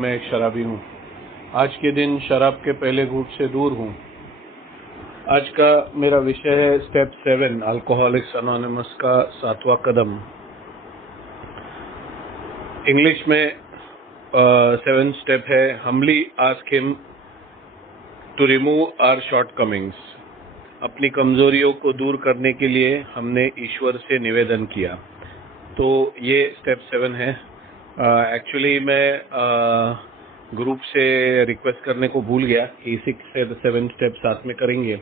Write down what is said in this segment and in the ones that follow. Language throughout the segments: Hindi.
मैं एक शराबी हूँ। आज के दिन शराब के पहले घूंट से दूर हूँ। आज का मेरा विषय है स्टेप 7 अल्कोहलिक्स अनोनिमस का 7वां कदम। इंग्लिश में 7 स्टेप है humbly ask him to remove our shortcomings. अपनी कमजोरियों को दूर करने के लिए हमने ईश्वर से निवेदन किया। तो ये स्टेप 7 है। एक्चुअली मैं ग्रुप से रिक्वेस्ट करने को भूल गया कि 6 से 7 स्टेप साथ में करेंगे,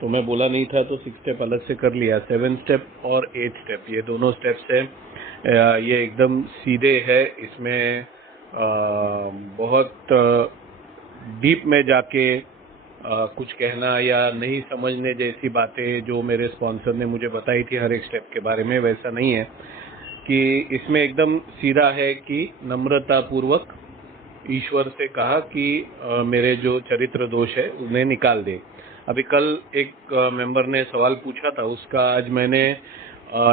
तो मैं बोला नहीं था, तो 6 स्टेप अलग से कर लिया। 7 स्टेप और 8 स्टेप, ये दोनों स्टेप्स है। ये एकदम सीधे है। इसमें बहुत डीप में जाके कुछ कहना या नहीं समझने जैसी बातें जो मेरे स्पॉन्सर ने मुझे बताई थी हर एक स्टेप के बारे में, वैसा नहीं है। कि इसमें एकदम सीधा है कि नम्रता पूर्वक ईश्वर से कहा कि मेरे जो चरित्र दोष है उन्हें निकाल दे। अभी कल एक मेंबर ने सवाल पूछा था, उसका आज मैंने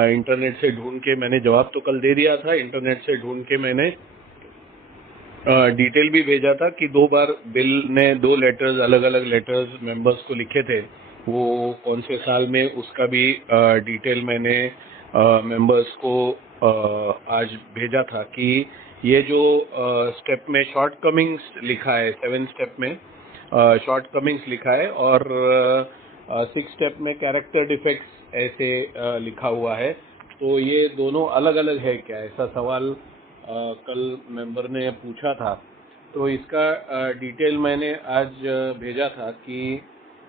इंटरनेट से ढूंढ के मैंने जवाब तो कल दे दिया था। इंटरनेट से ढूंढ के मैंने डिटेल भी भेजा था कि 2 बार बिल ने 2 लेटर्स, अलग अलग लेटर्स मेंबर्स को लिखे थे। वो कौन से साल में, उसका भी डिटेल मैंने मेंबर्स को आज भेजा था कि ये जो स्टेप में शॉर्टकमिंग्स लिखा है, 7 स्टेप में शॉर्टकमिंग्स लिखा है, और 6 स्टेप में कैरेक्टर डिफेक्ट्स ऐसे लिखा हुआ है। तो ये दोनों अलग अलग है क्या, ऐसा सवाल कल मेंबर ने पूछा था। तो इसका डिटेल मैंने आज भेजा था कि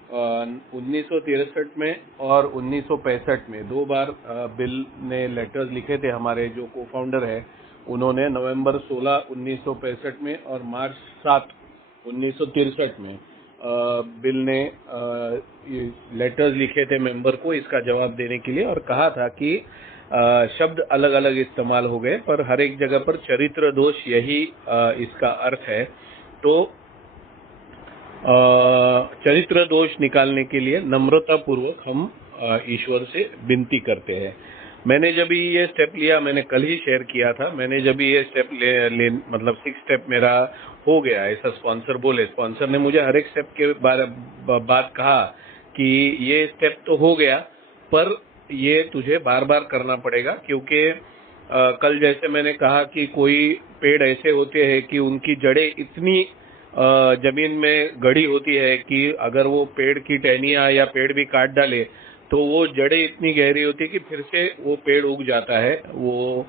1963 में और 1965 में 2 बार बिल ने लेटर्स लिखे थे। हमारे जो को फाउंडर है उन्होंने नवंबर 16 1965 में और मार्च 7 1963 में बिल ने लेटर्स लिखे थे मेंबर को इसका जवाब देने के लिए, और कहा था कि शब्द अलग अलग इस्तेमाल हो गए पर हर एक जगह पर चरित्र दोष यही इसका अर्थ है। तो चरित्र दोष निकालने के लिए नम्रता पूर्वक हम ईश्वर से विनती करते हैं। मैंने जब ये स्टेप लिया, मैंने कल ही शेयर किया था, मैंने जब ये स्टेप ले मतलब 6 स्टेप मेरा हो गया, ऐसा स्पॉन्सर बोले। स्पॉन्सर ने मुझे हर एक स्टेप के बाद कहा कि ये स्टेप तो हो गया पर ये तुझे बार बार करना पड़ेगा, क्योंकि कल जैसे मैंने कहा कि कोई पेड़ ऐसे होते हैं कि उनकी जड़ें इतनी जमीन में गड़ी होती है कि अगर वो पेड़ की टहनियाँ या पेड़ भी काट डाले तो वो जड़ें इतनी गहरी होती है कि फिर से वो पेड़ उग जाता है, वो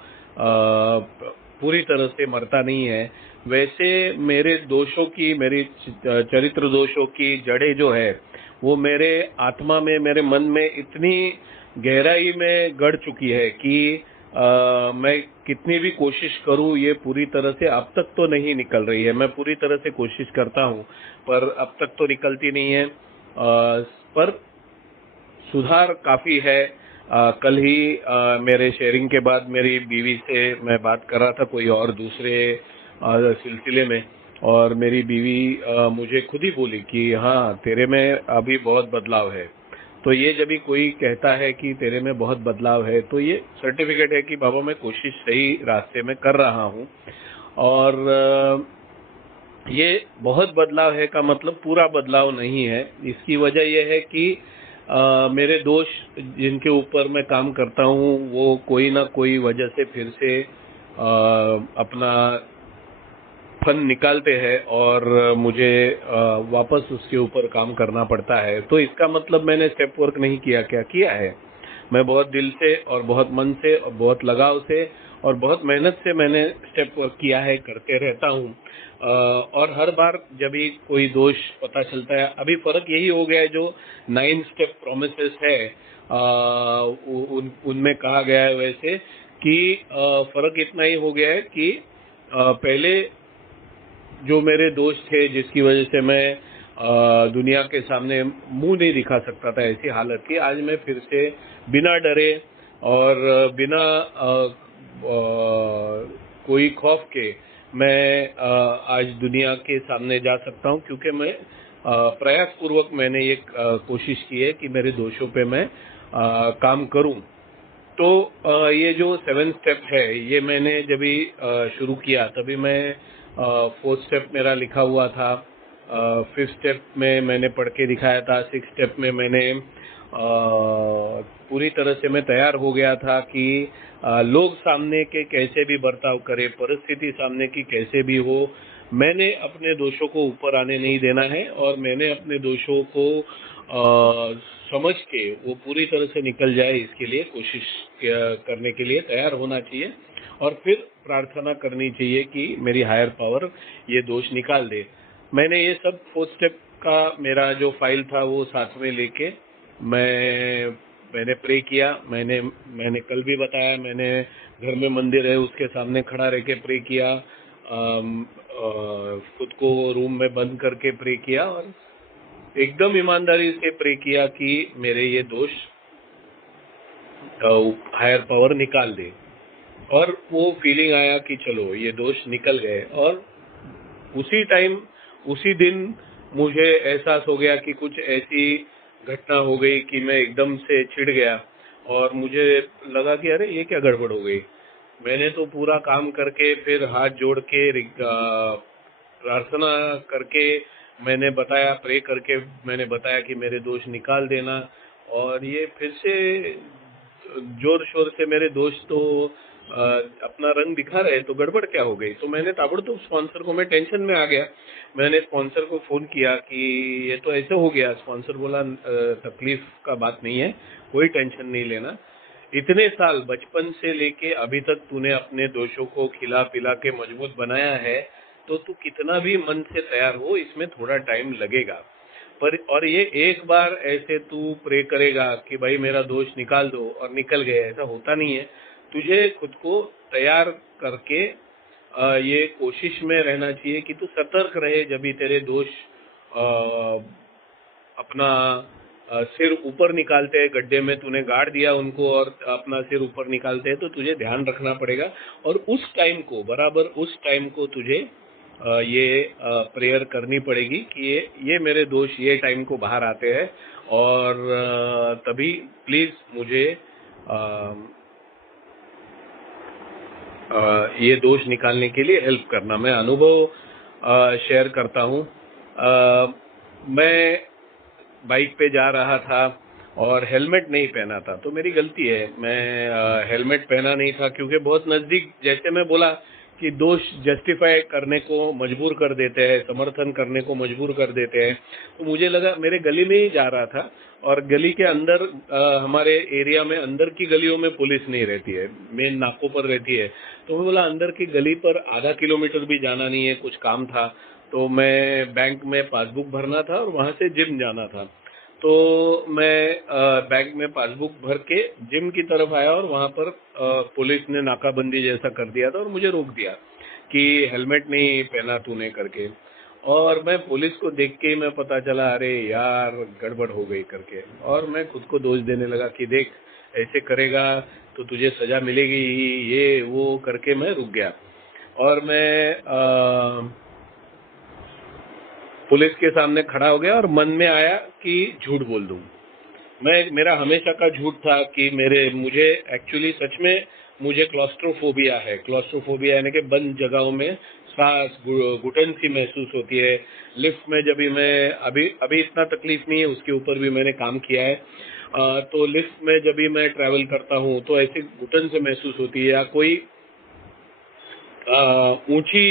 पूरी तरह से मरता नहीं है। वैसे मेरे दोषों की, मेरी चरित्र दोषों की जड़ें जो है वो मेरे आत्मा में, मेरे मन में इतनी गहराई में गड़ चुकी है कि मैं कितनी भी कोशिश करूं ये पूरी तरह से अब तक तो नहीं निकल रही है। मैं पूरी तरह से कोशिश करता हूं पर अब तक तो निकलती नहीं है। पर सुधार काफ़ी है। कल ही मेरे शेयरिंग के बाद मेरी बीवी से मैं बात कर रहा था कोई और दूसरे सिलसिले में, और मेरी बीवी मुझे खुद ही बोली कि हाँ तेरे में अभी बहुत बदलाव है। तो ये जब भी कोई कहता है कि तेरे में बहुत बदलाव है तो ये सर्टिफिकेट है कि बाबा मैं कोशिश सही रास्ते में कर रहा हूँ। और ये बहुत बदलाव है का मतलब पूरा बदलाव नहीं है। इसकी वजह यह है कि मेरे दोष जिनके ऊपर मैं काम करता हूँ वो कोई ना कोई वजह से फिर से अपना फन निकालते हैं और मुझे वापस उसके ऊपर काम करना पड़ता है। तो इसका मतलब मैंने स्टेप वर्क नहीं किया, क्या किया है, मैं बहुत दिल से और बहुत मन से और बहुत लगाव से और बहुत मेहनत से मैंने स्टेप वर्क किया है, करते रहता हूँ। और हर बार जब भी कोई दोष पता चलता है, अभी फर्क यही हो गया है जो 9 स्टेप प्रोमिसेस है उनमें कहा गया है वैसे कि फर्क इतना ही हो गया है कि पहले जो मेरे दोस्त थे जिसकी वजह से मैं दुनिया के सामने मुंह नहीं दिखा सकता था, ऐसी हालत थी, आज मैं फिर से बिना डरे और बिना कोई खौफ के मैं आज दुनिया के सामने जा सकता हूं, क्योंकि मैं प्रयास पूर्वक मैंने ये कोशिश की है कि मेरे दोषों पे मैं काम करूं। तो ये जो 7 स्टेप है ये मैंने जब भी शुरू किया तभी मैं फोर्थ स्टेप मेरा लिखा हुआ था, फिफ्थ स्टेप में मैंने पढ़ के दिखाया था, सिक्स स्टेप में मैंने पूरी तरह से मैं तैयार हो गया था कि लोग सामने के कैसे भी बर्ताव करे, परिस्थिति सामने की कैसे भी हो, मैंने अपने दोषों को ऊपर आने नहीं देना है और मैंने अपने दोषों को समझ के वो पूरी तरह से निकल जाए इसके लिए कोशिश करने के लिए तैयार होना चाहिए और फिर प्रार्थना करनी चाहिए कि मेरी हायर पावर ये दोष निकाल दे। मैंने ये सब फोर्थ स्टेप का मेरा जो फाइल था वो साथ में लेके मैंने प्रे किया। मैंने कल भी बताया, मैंने घर में मंदिर है उसके सामने खड़ा रह के प्रे किया, खुद को रूम में बंद करके प्रे किया और एकदम ईमानदारी से प्रे किया कि मेरे ये दोष हायर पावर निकाल दे। और वो फीलिंग आया कि चलो ये दोष निकल गए और उसी टाइम उसी दिन मुझे एहसास हो गया कि कुछ ऐसी घटना हो गई कि मैं एकदम से चिढ़ गया और मुझे लगा कि अरे ये क्या गड़बड़ हो गई। मैंने तो पूरा काम करके फिर हाथ जोड़ के प्रार्थना करके मैंने बताया, प्रे करके मैंने बताया कि मेरे दोष निकाल देना, और ये फिर से जोर शोर से मेरे दोष तो अपना रंग दिखा रहे, तो गड़बड़ क्या हो गई। तो मैंने ताबड़तोड़ स्पॉन्सर को, मैं टेंशन में आ गया, मैंने स्पॉन्सर को फोन किया कि ये तो ऐसे हो गया। स्पॉन्सर बोला तकलीफ का बात नहीं है, कोई टेंशन नहीं लेना, इतने साल बचपन से लेके अभी तक तूने अपने दोषों को खिला पिला के मजबूत बनाया है, तो तू कितना भी मन से तैयार हो, इसमें थोड़ा टाइम लगेगा। पर और ये एक बार ऐसे तू प्रे करेगा कि भाई मेरा दोष निकाल दो और निकल गए, ऐसा होता नहीं है। तुझे खुद को तैयार करके ये कोशिश में रहना चाहिए कि तू सतर्क रहे। जब भी तेरे दोष अपना सिर ऊपर निकालते हैं, गड्ढे में तूने गाड़ दिया उनको और अपना सिर ऊपर निकालते हैं, तो तुझे ध्यान रखना पड़ेगा और उस टाइम को, बराबर उस टाइम को तुझे ये प्रेयर करनी पड़ेगी कि ये मेरे दोष ये टाइम को बाहर आते हैं और तभी प्लीज मुझे ये दोष निकालने के लिए हेल्प करना। मैं अनुभव शेयर करता हूँ। मैं बाइक पे जा रहा था और हेलमेट नहीं पहना था, तो मेरी गलती है, मैं हेलमेट पहना नहीं था क्योंकि बहुत नज़दीक, जैसे मैं बोला कि दोष जस्टिफाई करने को मजबूर कर देते हैं, समर्थन करने को मजबूर कर देते हैं। तो मुझे लगा, मेरे गली में ही जा रहा था और गली के अंदर हमारे एरिया में अंदर की गलियों में पुलिस नहीं रहती है, मेन नाकों पर रहती है। तो मैं बोला अंदर की गली पर आधा किलोमीटर भी जाना नहीं है, कुछ काम था, तो मैं बैंक में पासबुक भरना था और वहां से जिम जाना था। तो मैं बैंक में पासबुक भर के जिम की तरफ आया और वहां पर पुलिस ने नाकाबंदी जैसा कर दिया था और मुझे रोक दिया कि हेलमेट नहीं पहना तूने करके। और मैं पुलिस को देख के ही मैं पता चला, अरे यार गड़बड़ हो गई करके, और मैं खुद को दोष देने लगा कि देख ऐसे करेगा तो तुझे सजा मिलेगी, ये वो करके मैं रुक गया। और मैं पुलिस के सामने खड़ा हो गया और मन में आया कि झूठ बोल दूं। मेरा हमेशा का झूठ था कि मुझे एक्चुअली सच में मुझे क्लॉस्ट्रोफोबिया है। क्लॉस्ट्रोफोबिया यानी कि बंद जगहों में सांस घुटन सी महसूस होती है। लिफ्ट में जब भी मैं अभी इतना तकलीफ नहीं है, उसके ऊपर भी मैंने काम किया है। तो लिफ्ट में जब भी मैं ट्रैवल करता हूँ तो ऐसी घुटन से महसूस होती है, या कोई ऊंची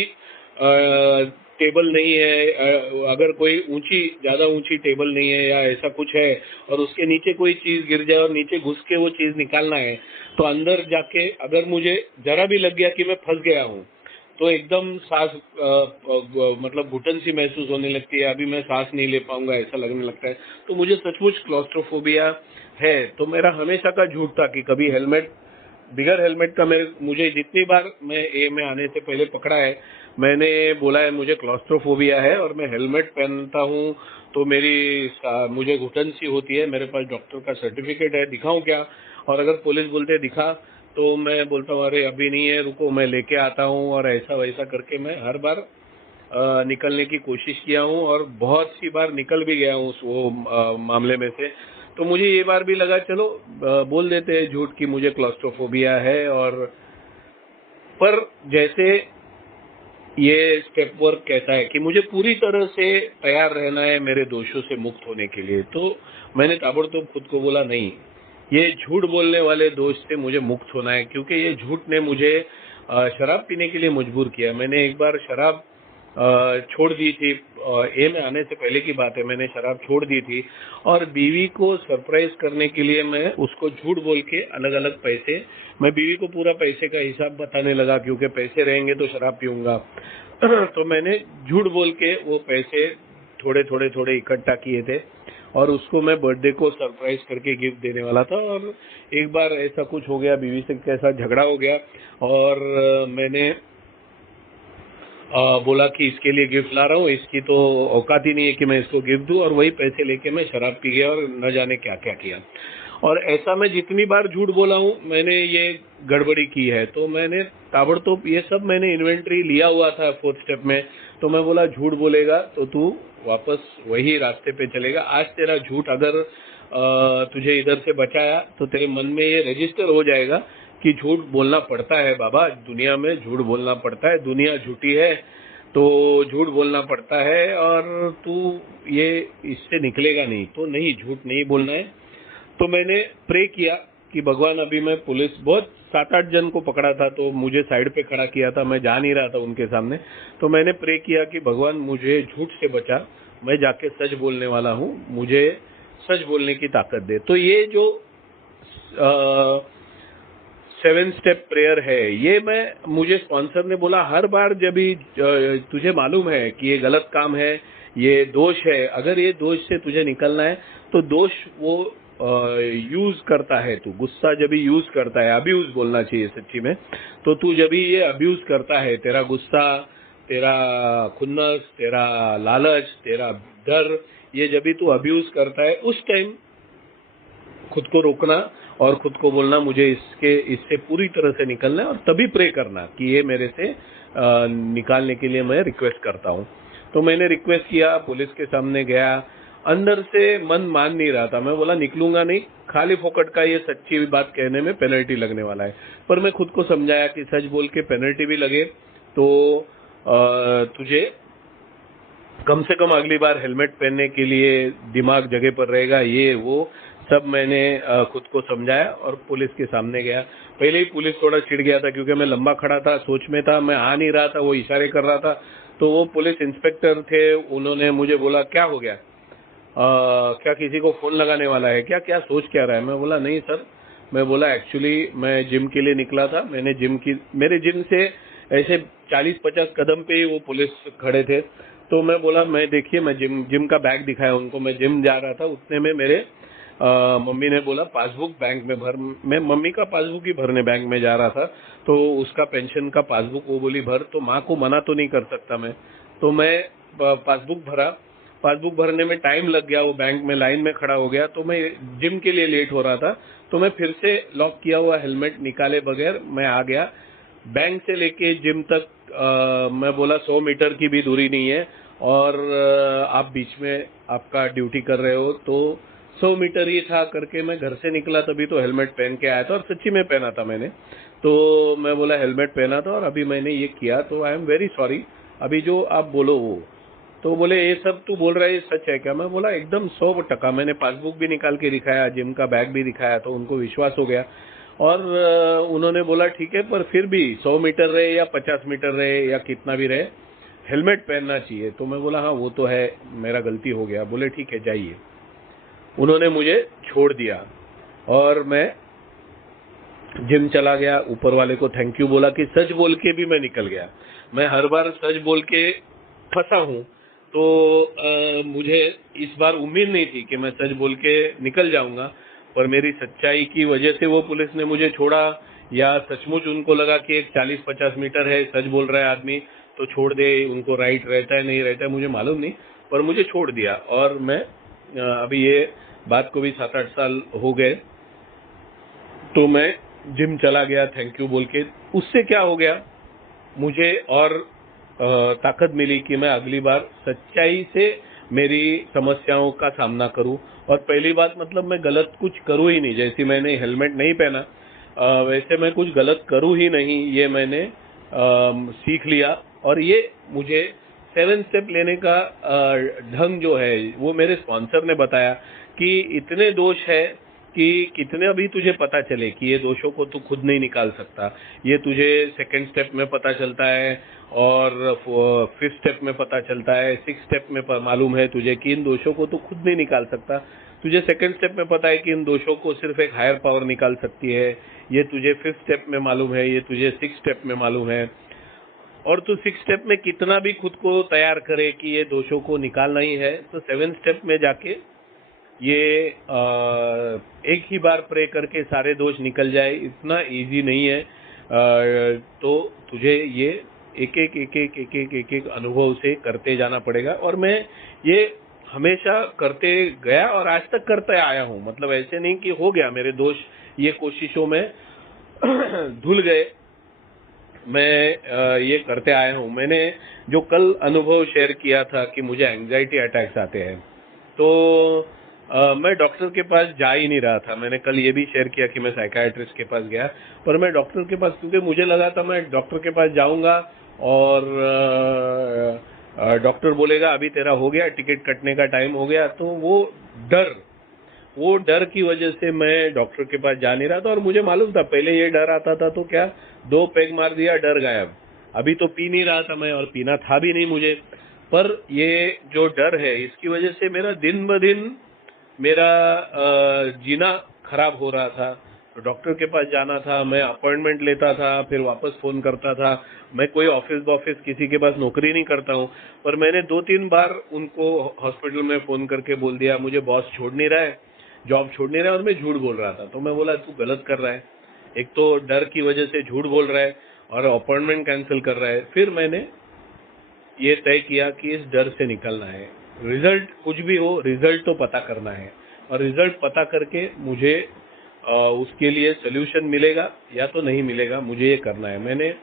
टेबल नहीं है, अगर कोई ज्यादा ऊंची टेबल नहीं है या ऐसा कुछ है और उसके नीचे कोई चीज गिर जाए और नीचे घुस के वो चीज निकालना है, तो अंदर जाके अगर मुझे जरा भी लग गया कि मैं फंस गया हूँ, तो एकदम सांस मतलब घुटन सी महसूस होने लगती है, अभी मैं सांस नहीं ले पाऊंगा ऐसा लगने लगता है। तो मुझे सचमुच क्लॉस्ट्रोफोबिया है। तो मेरा हमेशा का झूठ था कि कभी बिगर हेलमेट का मुझे जितनी बार मैं ए में आने से पहले पकड़ा है, मैंने बोला है मुझे क्लॉस्ट्रोफोबिया है और मैं हेलमेट पहनता हूँ तो मुझे घुटन सी होती है, मेरे पास डॉक्टर का सर्टिफिकेट है, दिखाऊं क्या। और अगर पुलिस बोलते दिखा तो मैं बोलता हूँ अरे अभी नहीं है, रुको मैं लेके आता हूँ, और ऐसा वैसा करके मैं हर बार निकलने की कोशिश किया हूँ और बहुत सी बार निकल भी गया हूँ वो मामले में से। तो मुझे ये बार भी लगा चलो बोल देते हैं झूठ कि मुझे क्लॉस्ट्रोफोबिया है। और पर जैसे ये स्टेप वर्क कहता है कि मुझे पूरी तरह से तैयार रहना है मेरे दोषों से मुक्त होने के लिए। तो मैंने ताबड़तोब खुद को बोला, नहीं, ये झूठ बोलने वाले दोष से मुझे मुक्त होना है, क्योंकि ये झूठ ने मुझे शराब पीने के लिए मजबूर किया। मैंने एक बार शराब छोड़ दी थी, ए में आने से पहले की बात है, मैंने शराब छोड़ दी थी और बीवी को सरप्राइज करने के लिए मैं उसको झूठ बोल के अलग अलग पैसे, मैं बीवी को पूरा पैसे का हिसाब बताने लगा, क्योंकि पैसे रहेंगे तो शराब पीऊंगा। तो मैंने झूठ बोल के वो पैसे थोड़े थोड़े थोड़े इकट्ठा किए थे और उसको मैं बर्थडे को सरप्राइज करके गिफ्ट देने वाला था। और एक बार ऐसा कुछ हो गया, बीवी से कैसा झगड़ा हो गया और मैंने बोला कि इसके लिए गिफ्ट ला रहा हूँ, इसकी तो औकात ही नहीं है कि मैं इसको गिफ्ट दूं, और वही पैसे लेके मैं शराब पी गया और न जाने क्या क्या किया। और ऐसा मैं जितनी बार झूठ बोला हूँ, मैंने ये गड़बड़ी की है। तो मैंने ताबड़तोब ये सब मैंने इन्वेंट्री लिया हुआ था 4th स्टेप में। तो मैं बोला, झूठ बोलेगा तो तू वापस वही रास्ते पे चलेगा। आज तेरा झूठ अगर तुझे इधर से बचाया तो तेरे मन में ये रजिस्टर हो जाएगा कि झूठ बोलना पड़ता है बाबा, दुनिया में झूठ बोलना पड़ता है, दुनिया झूठी है तो झूठ बोलना पड़ता है और तू ये इससे निकलेगा नहीं। तो नहीं, झूठ नहीं बोलना है। तो मैंने प्रे किया कि भगवान, अभी मैं पुलिस बहुत 7-8 जन को पकड़ा था, तो मुझे साइड पे खड़ा किया था, मैं जा नहीं रहा था उनके सामने। तो मैंने प्रे किया कि भगवान मुझे झूठ से बचा, मैं जाके सच बोलने वाला हूँ, मुझे सच बोलने की ताकत दे। तो ये जो 7 स्टेप प्रेयर है, ये मुझे स्पॉन्सर ने बोला, हर बार जब भी तुझे मालूम है कि ये गलत काम है, ये दोष है, अगर ये दोष से तुझे निकलना है तो दोष वो यूज करता है, तू गुस्सा जब भी यूज करता है, अब्यूज बोलना चाहिए सच्ची में, तो तू जब भी ये अब्यूज करता है, तेरा गुस्सा, तेरा खुन्नस, तेरा लालच, तेरा डर, ये जब भी तू अब्यूज करता है, उस टाइम खुद को रोकना और खुद को बोलना, मुझे इससे पूरी तरह से निकलना है, और तभी प्रे करना कि ये मेरे से निकालने के लिए मैं रिक्वेस्ट करता हूँ। तो मैंने रिक्वेस्ट किया, पुलिस के सामने गया, अंदर से मन मान नहीं रहा था, मैं बोला निकलूंगा नहीं, खाली फोकट का ये सच्ची बात कहने में पेनल्टी लगने वाला है। पर मैं खुद को समझाया कि सच बोल के पेनल्टी भी लगे तो तुझे कम से कम अगली बार हेलमेट पहनने के लिए दिमाग जगह पर रहेगा, ये वो सब मैंने खुद को समझाया और पुलिस के सामने गया। पहले ही पुलिस थोड़ा चिढ़ गया था, क्योंकि मैं लंबा खड़ा था, सोच में था, मैं आ नहीं रहा था, वो इशारे कर रहा था। तो वो पुलिस इंस्पेक्टर थे, उन्होंने मुझे बोला, क्या हो गया, क्या किसी को फोन लगाने वाला है क्या, क्या सोच क्या रहा है? मैं बोला, नहीं सर, मैं बोला एक्चुअली मैं जिम के लिए निकला था, मैंने मेरे जिम से ऐसे 40-50 कदम पे ही वो पुलिस खड़े थे। तो मैं बोला, मैं देखिए, मैं जिम का बैग दिखाया उनको, मैं जिम जा रहा था, उतने में मेरे मम्मी ने बोला पासबुक बैंक में भर। मैं मम्मी का पासबुक ही भरने बैंक में जा रहा था, तो उसका पेंशन का पासबुक वो बोली भर, तो माँ को मना तो नहीं कर सकता मैं, तो मैं पासबुक भरा। पासबुक भरने में टाइम लग गया, वो बैंक में लाइन में खड़ा हो गया, तो मैं जिम के लिए लेट हो रहा था, तो मैं फिर से लॉक किया हुआ हेलमेट निकाले बगैर मैं आ गया। बैंक से लेके जिम तक मैं बोला 100 मीटर की भी दूरी नहीं है, और आप बीच में आपका ड्यूटी कर रहे हो, तो 100 मीटर ही था करके मैं घर से निकला, तभी तो हेलमेट पहन के आया था, और सच्ची में पहना था मैंने। तो मैं बोला हेलमेट पहना था और अभी मैंने ये किया, तो आई एम वेरी सॉरी, अभी जो आप बोलो वो। तो बोले, ये सब तू बोल रहा है सच है क्या? मैं बोला एकदम 100%। मैंने पासबुक भी निकाल के दिखाया, जिम का बैग भी दिखाया, तो उनको विश्वास हो गया। और उन्होंने बोला ठीक है, पर फिर भी 100 मीटर रहे या 50 मीटर रहे या कितना भी रहे, हेलमेट पहनना चाहिए। तो मैं बोला हाँ वो तो है, मेरा गलती हो गया। बोले ठीक है जाइए। उन्होंने मुझे छोड़ दिया और मैं जिम चला गया, ऊपर वाले को थैंक यू बोला कि सच बोल के भी मैं निकल गया। मैं हर बार सच बोल के फंसा हूँ, तो मुझे इस बार उम्मीद नहीं थी कि मैं सच बोल के निकल जाऊंगा, पर मेरी सच्चाई की वजह से वो पुलिस ने मुझे छोड़ा, या सचमुच उनको लगा कि एक 40-50 मीटर है, सच बोल रहा है आदमी तो छोड़ दे, उनको राइट रहता है नहीं रहता है मुझे मालूम नहीं, पर मुझे छोड़ दिया। और मैं अभी ये बात को भी 7-8 साल हो गए, तो मैं जिम चला गया थैंक यू बोल के। उससे क्या हो गया, मुझे और ताकत मिली कि मैं अगली बार सच्चाई से मेरी समस्याओं का सामना करूं। और पहली बात मतलब मैं गलत कुछ करूं ही नहीं, जैसे मैंने हेलमेट नहीं पहना वैसे मैं कुछ गलत करूं ही नहीं, ये मैंने सीख लिया। और ये मुझे 7 स्टेप लेने का ढंग जो है वो मेरे स्पॉन्सर ने बताया कि इतने दोष है कि कितने अभी तुझे पता चले कि ये दोषों को तू खुद नहीं निकाल सकता, ये तुझे सेकंड स्टेप में पता चलता है और फिफ्थ स्टेप में पता चलता है, सिक्स स्टेप में मालूम है तुझे कि इन दोषों को तू खुद नहीं निकाल सकता, तुझे सेकंड स्टेप में पता है कि इन दोषों को सिर्फ एक हायर पावर निकाल सकती है, ये तुझे फिफ्थ स्टेप में मालूम है, ये तुझे सिक्स स्टेप में मालूम है, और तू सिक्स स्टेप में कितना भी खुद को तैयार करे कि ये दोषों को निकालना ही है, तो सेवन स्टेप में जाके ये एक ही बार प्रे करके सारे दोष निकल जाए इतना इजी नहीं है। तो तुझे ये एक एक अनुभव से करते जाना पड़ेगा, और मैं ये हमेशा करते गया और आज तक करते आया हूँ। मतलब ऐसे नहीं कि हो गया मेरे दोष ये कोशिशों में धुल गए, मैं ये करते आया हूँ। मैंने जो कल अनुभव शेयर किया था कि मुझे एंजाइटी अटैक्स आते हैं, तो मैं डॉक्टर के पास जा ही नहीं रहा था। मैंने कल ये भी शेयर किया कि मैं साइकियाट्रिस्ट के पास गया, पर मैं डॉक्टर के पास, क्योंकि मुझे लगा था मैं डॉक्टर के पास जाऊंगा और डॉक्टर बोलेगा अभी तेरा हो गया, टिकट कटने का टाइम हो गया, तो वो डर की वजह से मैं डॉक्टर के पास जा नहीं रहा था। और मुझे मालूम था पहले ये डर आता था तो क्या 2 पेग मार दिया डर गायब। अभी तो पी नहीं रहा था मैं, और पीना था भी नहीं मुझे, पर ये जो डर है इसकी वजह से मेरा दिन ब दिन मेरा जीना खराब हो रहा था। तो डॉक्टर के पास जाना था, मैं अपॉइंटमेंट लेता था, फिर वापस फोन करता था। मैं कोई ऑफिस किसी के पास नौकरी नहीं करता हूँ, पर मैंने 2-3 बार उनको हॉस्पिटल में फोन करके बोल दिया मुझे बॉस छोड़ नहीं रहा है, जॉब छोड़ नहीं रहा है, और मैं झूठ बोल रहा था। तो मैं बोला तू गलत कर रहा है, एक तो डर की वजह से झूठ बोल रहा है और अपॉइंटमेंट कैंसिल कर रहा है। फिर मैंने ये तय किया कि इस डर से निकलना है, रिजल्ट कुछ भी हो रिजल्ट तो पता करना है, और रिजल्ट पता करके मुझे उसके लिए सोल्यूशन मिलेगा या तो नहीं मिलेगा, मुझे ये करना है। मैंने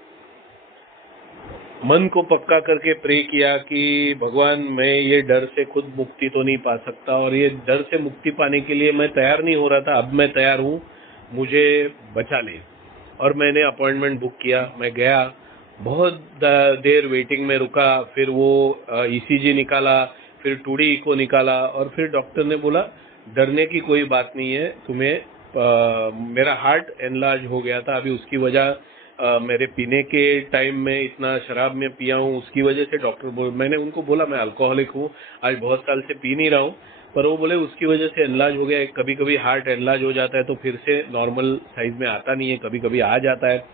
मन को पक्का करके प्रे किया कि भगवान मैं ये डर से खुद मुक्ति तो नहीं पा सकता, और ये डर से मुक्ति पाने के लिए मैं तैयार नहीं हो रहा था, अब मैं तैयार हूँ, मुझे बचा ले। और मैंने अपॉइंटमेंट बुक किया, मैं गया, बहुत देर वेटिंग में रुका, फिर वो ईसीजी निकाला, फिर 2D इको निकाला, और फिर डॉक्टर ने बोला डरने की कोई बात नहीं है तुम्हें, मेरा हार्ट एनलार्ज हो गया था, अभी उसकी वजह मेरे पीने के टाइम में इतना शराब में पिया हूँ उसकी वजह से मैंने उनको बोला मैं अल्कोहलिक हूँ, आज बहुत साल से पी नहीं रहा हूँ, पर वो बोले उसकी वजह से एनलार्ज हो गया। कभी कभी हार्ट एनलार्ज हो जाता है तो फिर से नॉर्मल साइज में आता नहीं है, कभी कभी आ जाता है,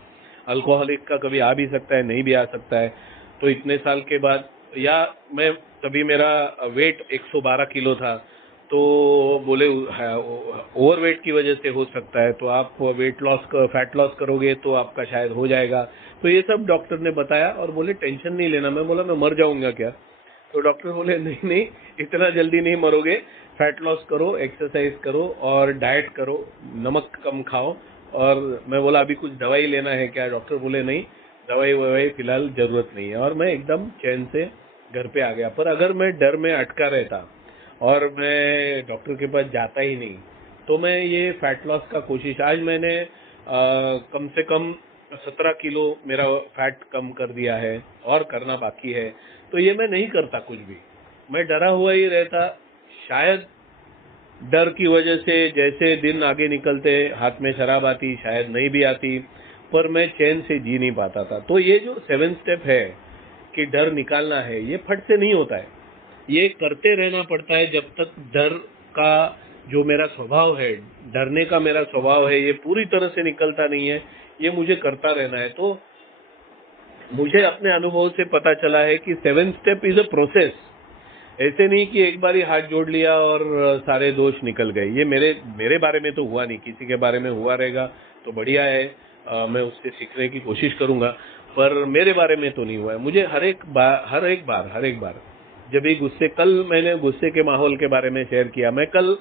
अल्कोहलिक का कभी आ भी सकता है नहीं भी आ सकता है। तो इतने साल के बाद, या मैं तभी मेरा वेट 112 किलो था, तो बोले ओवरवेट की वजह से हो सकता है, तो आप फैट लॉस करोगे तो आपका शायद हो जाएगा। तो ये सब डॉक्टर ने बताया और बोले टेंशन नहीं लेना। मैं बोला मैं मर जाऊंगा क्या? तो डॉक्टर बोले नहीं नहीं, इतना जल्दी नहीं मरोगे, फैट लॉस करो, एक्सरसाइज करो और डाइट करो, नमक कम खाओ। और मैं बोला अभी कुछ दवाई लेना है क्या? डॉक्टर बोले नहीं, दवाई ववाई फिलहाल जरूरत नहीं है। और मैं एकदम चैन से घर पे आ गया। पर अगर मैं डर में अटका रहता और मैं डॉक्टर के पास जाता ही नहीं, तो मैं ये फैट लॉस का कोशिश, आज मैंने कम से कम 17 किलो मेरा फैट कम कर दिया है और करना बाकी है। तो ये मैं नहीं करता कुछ भी, मैं डरा हुआ ही रहता। शायद डर की वजह से जैसे दिन आगे निकलते हाथ में शराब आती, शायद नहीं भी आती, पर मैं चैन से जी नहीं पाता था। तो ये जो 7 स्टेप है कि डर निकालना है, ये फट से नहीं होता है, ये करते रहना पड़ता है जब तक डर का जो मेरा स्वभाव है, डरने का मेरा स्वभाव है, ये पूरी तरह से निकलता नहीं है, ये मुझे करता रहना है। तो मुझे अपने अनुभव से पता चला है कि 7 स्टेप इज अ प्रोसेस। ऐसे नहीं कि एक बार ही हाथ जोड़ लिया और सारे दोष निकल गए। ये मेरे बारे में तो हुआ नहीं, किसी के बारे में हुआ रहेगा तो बढ़िया है, मैं उससे सीखने की कोशिश करूंगा, पर मेरे बारे में तो नहीं हुआ है। मुझे हर एक बार जब भी कल मैंने गुस्से के माहौल के बारे में शेयर किया। मैं कल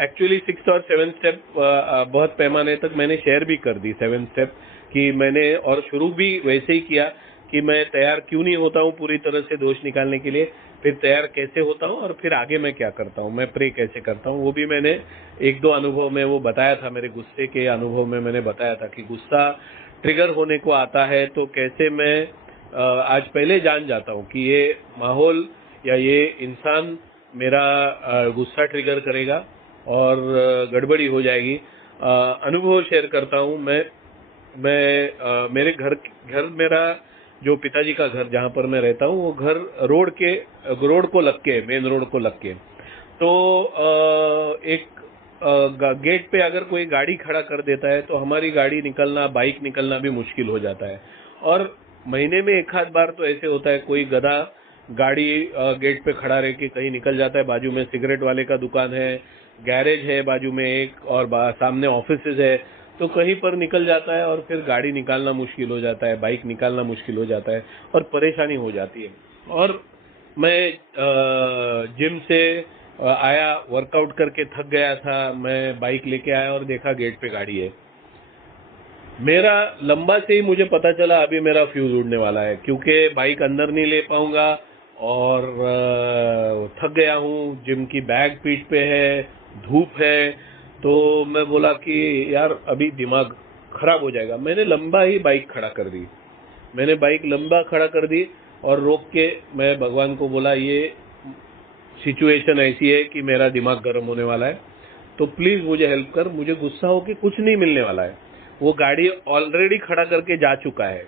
एक्चुअली 6 और 7 स्टेप बहुत पैमाने तक मैंने शेयर भी कर दी, 7 स्टेप कि मैंने, और शुरू भी वैसे ही किया कि मैं तैयार क्यों नहीं होता हूँ पूरी तरह से दोष निकालने के लिए, फिर तैयार कैसे होता हूँ और फिर आगे मैं क्या करता हूँ, मैं प्रे कैसे करता हूँ। वो भी मैंने 1-2 अनुभव में वो बताया था, मेरे गुस्से के अनुभव में मैंने बताया था कि गुस्सा ट्रिगर होने को आता है तो कैसे मैं आज पहले जान जाता हूँ कि ये माहौल या ये इंसान मेरा गुस्सा ट्रिगर करेगा और गड़बड़ी हो जाएगी। अनुभव शेयर करता हूँ मेरे घर मेरा जो पिताजी का घर जहाँ पर मैं रहता हूँ वो घर रोड को लग के, मेन रोड को लग के। तो एक गेट पे अगर कोई गाड़ी खड़ा कर देता है तो हमारी गाड़ी निकलना, बाइक निकलना भी मुश्किल हो जाता है। और महीने में एक आध बार तो ऐसे होता है कोई गधा गाड़ी गेट पे खड़ा रह के कहीं निकल जाता है। बाजू में सिगरेट वाले का दुकान है, गैरेज है बाजू में एक, और सामने ऑफिसेज है, तो कहीं पर निकल जाता है और फिर गाड़ी निकालना मुश्किल हो जाता है, बाइक निकालना मुश्किल हो जाता है और परेशानी हो जाती है। और मैं जिम से आया, वर्कआउट करके थक गया था, मैं बाइक लेके आया और देखा गेट पे गाड़ी है। मेरा लंबा से ही मुझे पता चला अभी मेरा फ्यूज उड़ने वाला है, क्योंकि बाइक अंदर नहीं ले पाऊंगा और थक गया हूँ, जिम की बैग पीठ पे है, धूप है। तो मैं बोला कि यार अभी दिमाग खराब हो जाएगा। मैंने लंबा ही बाइक खड़ा कर दी, मैंने बाइक लंबा खड़ा कर दी और रोक के मैं भगवान को बोला ये सिचुएशन ऐसी है कि मेरा दिमाग गर्म होने वाला है, तो प्लीज मुझे हेल्प कर, मुझे गुस्सा हो के कुछ नहीं मिलने वाला है। वो गाड़ी ऑलरेडी खड़ा करके जा चुका है,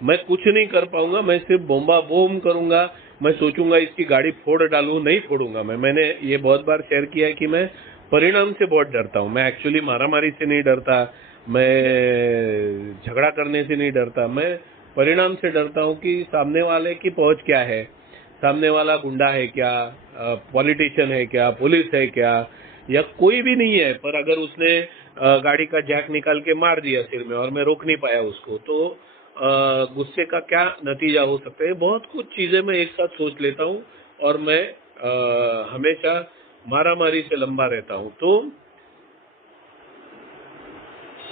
मैं कुछ नहीं कर पाऊंगा, मैं सिर्फ बोम्बा बोम करूंगा। मैं सोचूंगा इसकी गाड़ी फोड़ डालूं, नहीं फोड़ूंगा मैंने ये बहुत बार शेयर किया है कि मैं परिणाम से बहुत डरता हूं। मैं एक्चुअली मारामारी से नहीं डरता, मैं झगड़ा करने से नहीं डरता, मैं परिणाम से डरता हूं कि सामने वाले की पहुंच क्या है, सामने वाला गुंडा है क्या, पॉलिटिशियन है क्या, पुलिस है क्या, या कोई भी नहीं है, पर अगर उसने गाड़ी का जैक निकाल के मार दिया सिर में और मैं रोक नहीं पाया उसको, तो गुस्से का क्या नतीजा हो सकता है। बहुत कुछ चीजें मैं एक साथ सोच लेता हूँ और मैं हमेशा मारामारी से लंबा रहता हूँ। तो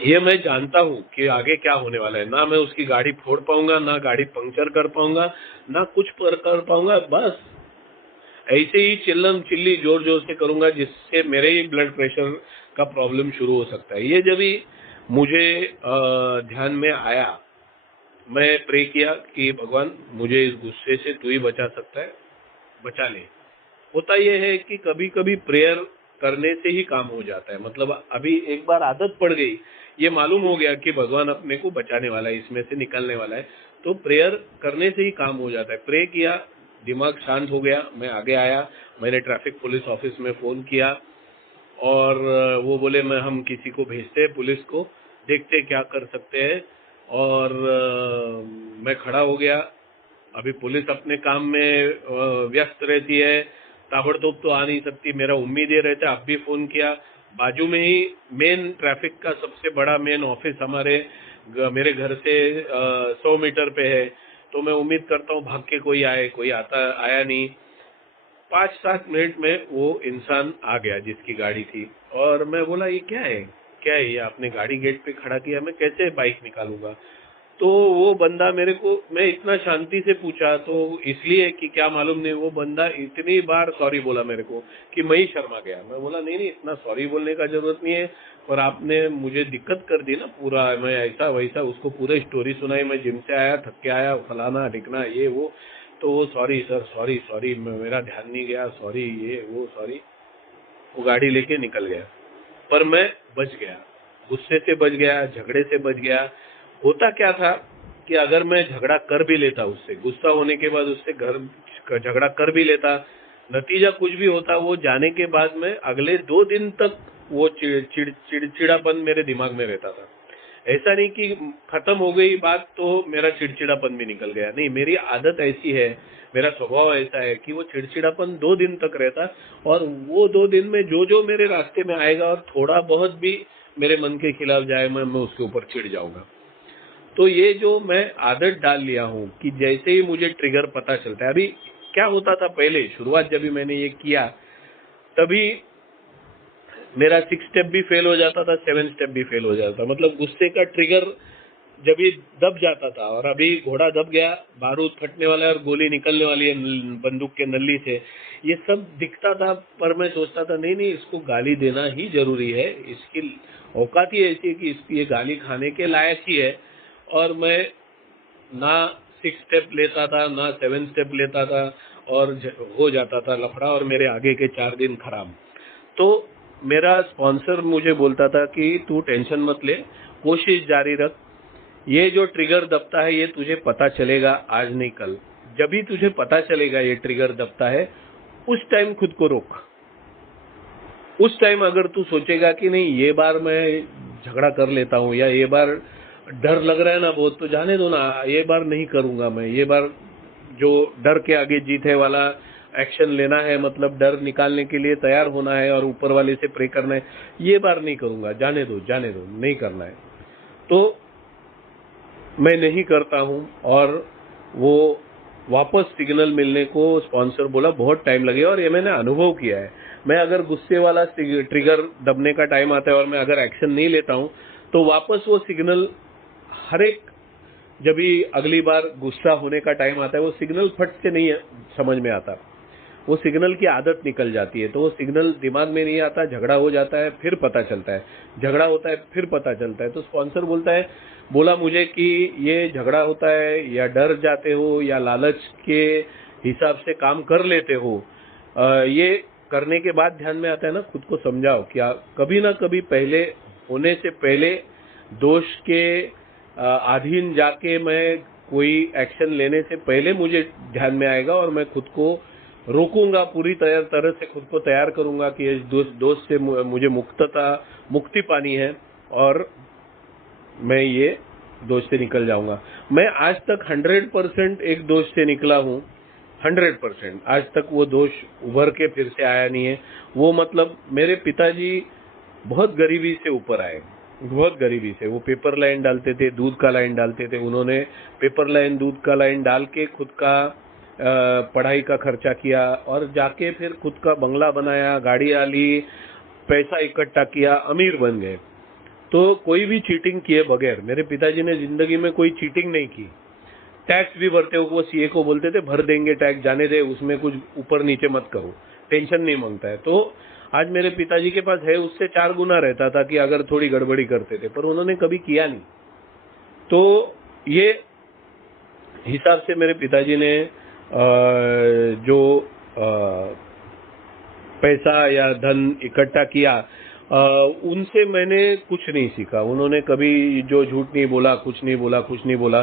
ये मैं जानता हूँ कि आगे क्या होने वाला है, ना मैं उसकी गाड़ी फोड़ पाऊंगा, ना गाड़ी पंक्चर कर पाऊंगा, ना कुछ कर पाऊंगा। बस ऐसे ही चिल्लम चिल्ली जोर जोर से करूंगा जिससे मेरे ही ब्लड प्रेशर का प्रॉब्लम शुरू हो सकता है। ये जब ही मुझे ध्यान में आया, मैं प्रे किया कि भगवान मुझे इस गुस्से से तू ही बचा सकता है, बचा ले। होता यह है कि कभी कभी प्रेयर करने से ही काम हो जाता है। मतलब अभी एक बार आदत पड़ गई, ये मालूम हो गया कि भगवान अपने को बचाने वाला है, इसमें से निकलने वाला है, तो प्रेयर करने से ही काम हो जाता है। प्रे किया, दिमाग शांत हो गया, मैं आगे आया, मैंने ट्रैफिक पुलिस ऑफिस में फोन किया और वो बोले मैं हम किसी को भेजते हैं पुलिस को, देखते क्या कर सकते हैं। और मैं खड़ा हो गया। अभी पुलिस अपने काम में व्यस्त रहती है, ताबड़तोड़ तो आ नहीं सकती, मेरा उम्मीद ये रहता है। अब भी फोन किया, बाजू में ही मेन ट्रैफिक का सबसे बड़ा मेन ऑफिस मेरे घर से 100 मीटर पे है, तो मैं उम्मीद करता हूँ भाग के कोई आए, कोई आया नहीं। 5-7 मिनट में वो इंसान आ गया जिसकी गाड़ी थी, और मैं बोला ये क्या है, क्या है ये, आपने गाड़ी गेट पे खड़ा किया, मैं कैसे बाइक निकालूंगा। तो वो बंदा मेरे को, मैं इतना शांति से पूछा तो इसलिए कि क्या मालूम नहीं, वो बंदा इतनी बार सॉरी बोला मेरे को कि मैं ही शर्मा गया। मैं बोला नहीं नहीं, इतना सॉरी बोलने का जरूरत नहीं है, पर आपने मुझे दिक्कत कर दी ना पूरा। मैं ऐसा वैसा उसको पूरा स्टोरी सुनाई, मैं जिम से आया, थक के आया, फलाना ढिकना ये वो। तो वो सॉरी सर, सॉरी सॉरी, मेरा ध्यान नहीं गया, सॉरी ये वो सॉरी। वो गाड़ी लेके निकल गया, पर मैं बच गया, गुस्से से बच गया, झगड़े से बच गया। होता क्या था कि अगर मैं झगड़ा कर भी लेता उससे, गुस्सा होने के बाद उससे झगड़ा कर भी लेता, नतीजा कुछ भी होता, वो जाने के बाद में अगले 2 दिन तक वो चिड़चिड़ापन मेरे दिमाग में रहता था। ऐसा नहीं कि खत्म हो गई बात तो मेरा चिड़चिड़ापन भी निकल गया, नहीं, मेरी आदत ऐसी है, मेरा स्वभाव ऐसा है कि वो चिड़चिड़ापन 2 दिन तक रहता, और वो 2 दिन में जो जो मेरे रास्ते में आएगा और थोड़ा बहुत भी मेरे मन के खिलाफ जाए, मैं उसके ऊपर चिढ़ जाऊंगा। तो ये जो मैं आदत डाल लिया हूँ कि जैसे ही मुझे ट्रिगर पता चलता है। अभी क्या होता था पहले, शुरुआत जब भी मैंने ये किया तभी मेरा 6 स्टेप भी फेल हो जाता था, 7 स्टेप भी फेल हो जाता था। मतलब गुस्से का ट्रिगर जब ये दब जाता था, और अभी घोड़ा दब गया, बारूद फटने वाला है और गोली निकलने वाली है बंदूक के नली से, ये सब दिखता था। पर मैं सोचता था नहीं नहीं, इसको गाली देना ही जरूरी है, इसकी औकात ही ऐसी है कि इसकी ये गाली खाने के लायक ही है। और मैं ना सिक्स स्टेप लेता था ना सेवन स्टेप लेता था, और हो जाता था लफड़ा और मेरे आगे के 4 दिन खराब। तो मेरा स्पॉन्सर मुझे बोलता था कि तू टेंशन मत ले, कोशिश जारी रख, ये जो ट्रिगर दबता है ये तुझे पता चलेगा आज नहीं कल। जब भी तुझे पता चलेगा ये ट्रिगर दबता है, उस टाइम खुद को रोक। उस टाइम अगर तू सोचेगा कि नहीं ये बार मैं झगड़ा कर लेता हूँ, या ये बार डर लग रहा है ना बहुत, तो जाने दो ना, ये बार नहीं करूंगा मैं, ये बार जो डर के आगे जीत है वाला एक्शन लेना है, मतलब डर निकालने के लिए तैयार होना है और ऊपर वाले से प्रे करना है, ये बार नहीं करूंगा, जाने दो नहीं करना है। तो मैं नहीं करता हूं, और वो वापस सिग्नल मिलने को स्पॉन्सर बोला बहुत टाइम लगेगा, और ये मैंने अनुभव किया है। मैं अगर गुस्से वाला ट्रिगर दबने का टाइम आता है और मैं अगर एक्शन नहीं लेता हूं, तो वापस वो सिग्नल हर एक, जब भी अगली बार गुस्सा होने का टाइम आता है, वो सिग्नल फट से नहीं समझ में आता, वो सिग्नल की आदत निकल जाती है, तो वो सिग्नल दिमाग में नहीं आता, झगड़ा हो जाता है, फिर पता चलता है, झगड़ा होता है फिर पता चलता है। तो स्पॉन्सर बोला मुझे कि ये झगड़ा होता है, या डर जाते हो, या लालच के हिसाब से काम कर लेते हो, ये करने के बाद ध्यान में आता है ना, खुद को समझाओ क्या कभी ना कभी पहले होने से पहले दोष के अधीन जाके मैं कोई एक्शन लेने से पहले मुझे ध्यान में आएगा, और मैं खुद को रोकूंगा, पूरी तरह से खुद को तैयार करूंगा कि इस दोष से मुझे मुक्ति पानी है, और मैं ये दोष से निकल जाऊंगा। मैं आज तक 100% एक दोष से निकला हूँ, 100%। आज तक वो दोष उभर के फिर से आया नहीं है। वो मतलब मेरे पिताजी बहुत गरीबी से ऊपर आए, बहुत गरीबी से। वो पेपर लाइन डालते थे, दूध का लाइन डालते थे। उन्होंने पेपर लाइन, दूध का लाइन डाल के खुद का पढ़ाई का खर्चा किया, और जाके फिर खुद का बंगला बनाया, गाड़ियां ली, पैसा इकट्ठा किया, अमीर बन गए। तो कोई भी चीटिंग किए बगैर मेरे पिताजी ने जिंदगी में कोई चीटिंग नहीं की। टैक्स भी भरते हो, वो सीए को बोलते थे भर देंगे टैक्स, जाने दे, उसमें कुछ ऊपर नीचे मत करो, टेंशन नहीं मांगता है। तो आज मेरे पिताजी के पास है, उससे 4 गुना रहता था कि अगर थोड़ी गड़बड़ी करते थे, पर उन्होंने कभी किया नहीं। तो ये हिसाब से मेरे पिताजी ने जो पैसा या धन इकट्ठा किया, उनसे मैंने कुछ नहीं सीखा। उन्होंने कभी जो झूठ नहीं बोला, कुछ नहीं बोला,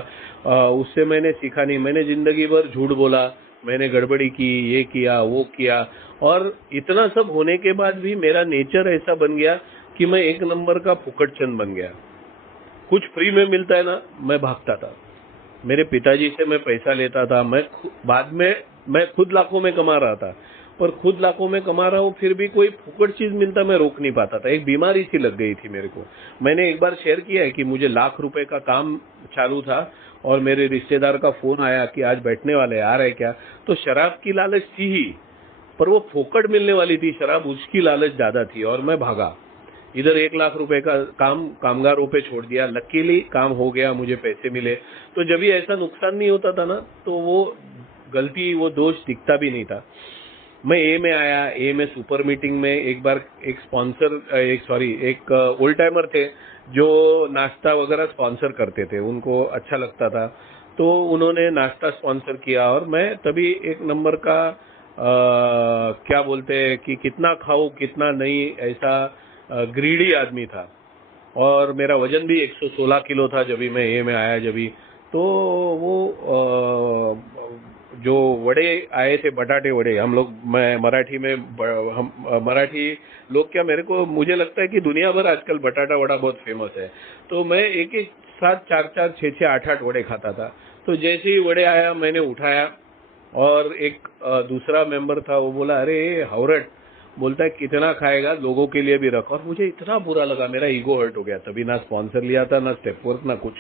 उससे मैंने सीखा नहीं। मैंने जिंदगी भर झूठ बोला, मैंने गड़बड़ी की, ये किया, वो किया, और इतना सब होने के बाद भी मेरा नेचर ऐसा बन गया कि मैं एक नंबर का फुकटचंद बन गया। कुछ फ्री में मिलता है ना, मैं भागता था। मेरे पिताजी से मैं पैसा लेता था, बाद में मैं खुद लाखों में कमा रहा था, पर खुद लाखों में कमा रहा हूँ, फिर भी कोई फुकट चीज मिलता मैं रोक नहीं पाता था। एक बीमारी सी लग गई थी मेरे को। मैंने एक बार शेयर किया है कि मुझे ₹1,00,000 का काम चालू था, और मेरे रिश्तेदार का फोन आया कि आज बैठने वाले आ रहे क्या। तो शराब की लालच थी ही, पर वो फोकट मिलने वाली थी शराब, उसकी लालच ज्यादा थी, और मैं भागा। इधर ₹1,00,000 का काम कामगारों पे छोड़ दिया, लकीली काम हो गया, मुझे पैसे मिले। तो जब भी ऐसा नुकसान नहीं होता था ना, तो वो गलती, वो दोष दिखता भी नहीं था। मैं ए में आया, ए में सुपर मीटिंग में एक बार एक स्पॉन्सर, एक ओल्ड टाइमर थे जो नाश्ता वगैरह स्पॉन्सर करते थे, उनको अच्छा लगता था, तो उन्होंने नाश्ता स्पॉन्सर किया, और मैं तभी एक नंबर का क्या बोलते हैं कि कितना खाऊं कितना नहीं, ऐसा ग्रीडी आदमी था। और मेरा वजन भी 116 किलो था जब भी मैं ए में आया। तो वो जो वड़े आए थे, बटाटे वड़े, हम लोग, मैं मराठी में, हम मराठी लोग क्या, मुझे लगता है कि दुनिया भर आजकल बटाटा वड़ा बहुत फेमस है। तो मैं एक एक साथ 4-4, 6-6, 8-8 वड़े खाता था। तो जैसे ही वड़े आया मैंने उठाया, और एक दूसरा मेंबर था, वो बोला अरे हावरट, बोलता है कितना खाएगा, लोगों के लिए भी रख। और मुझे इतना बुरा लगा, मेरा ईगो हर्ट हो गया। तभी ना स्पॉन्सर लिया था, ना स्टेप वर्क, ना कुछ,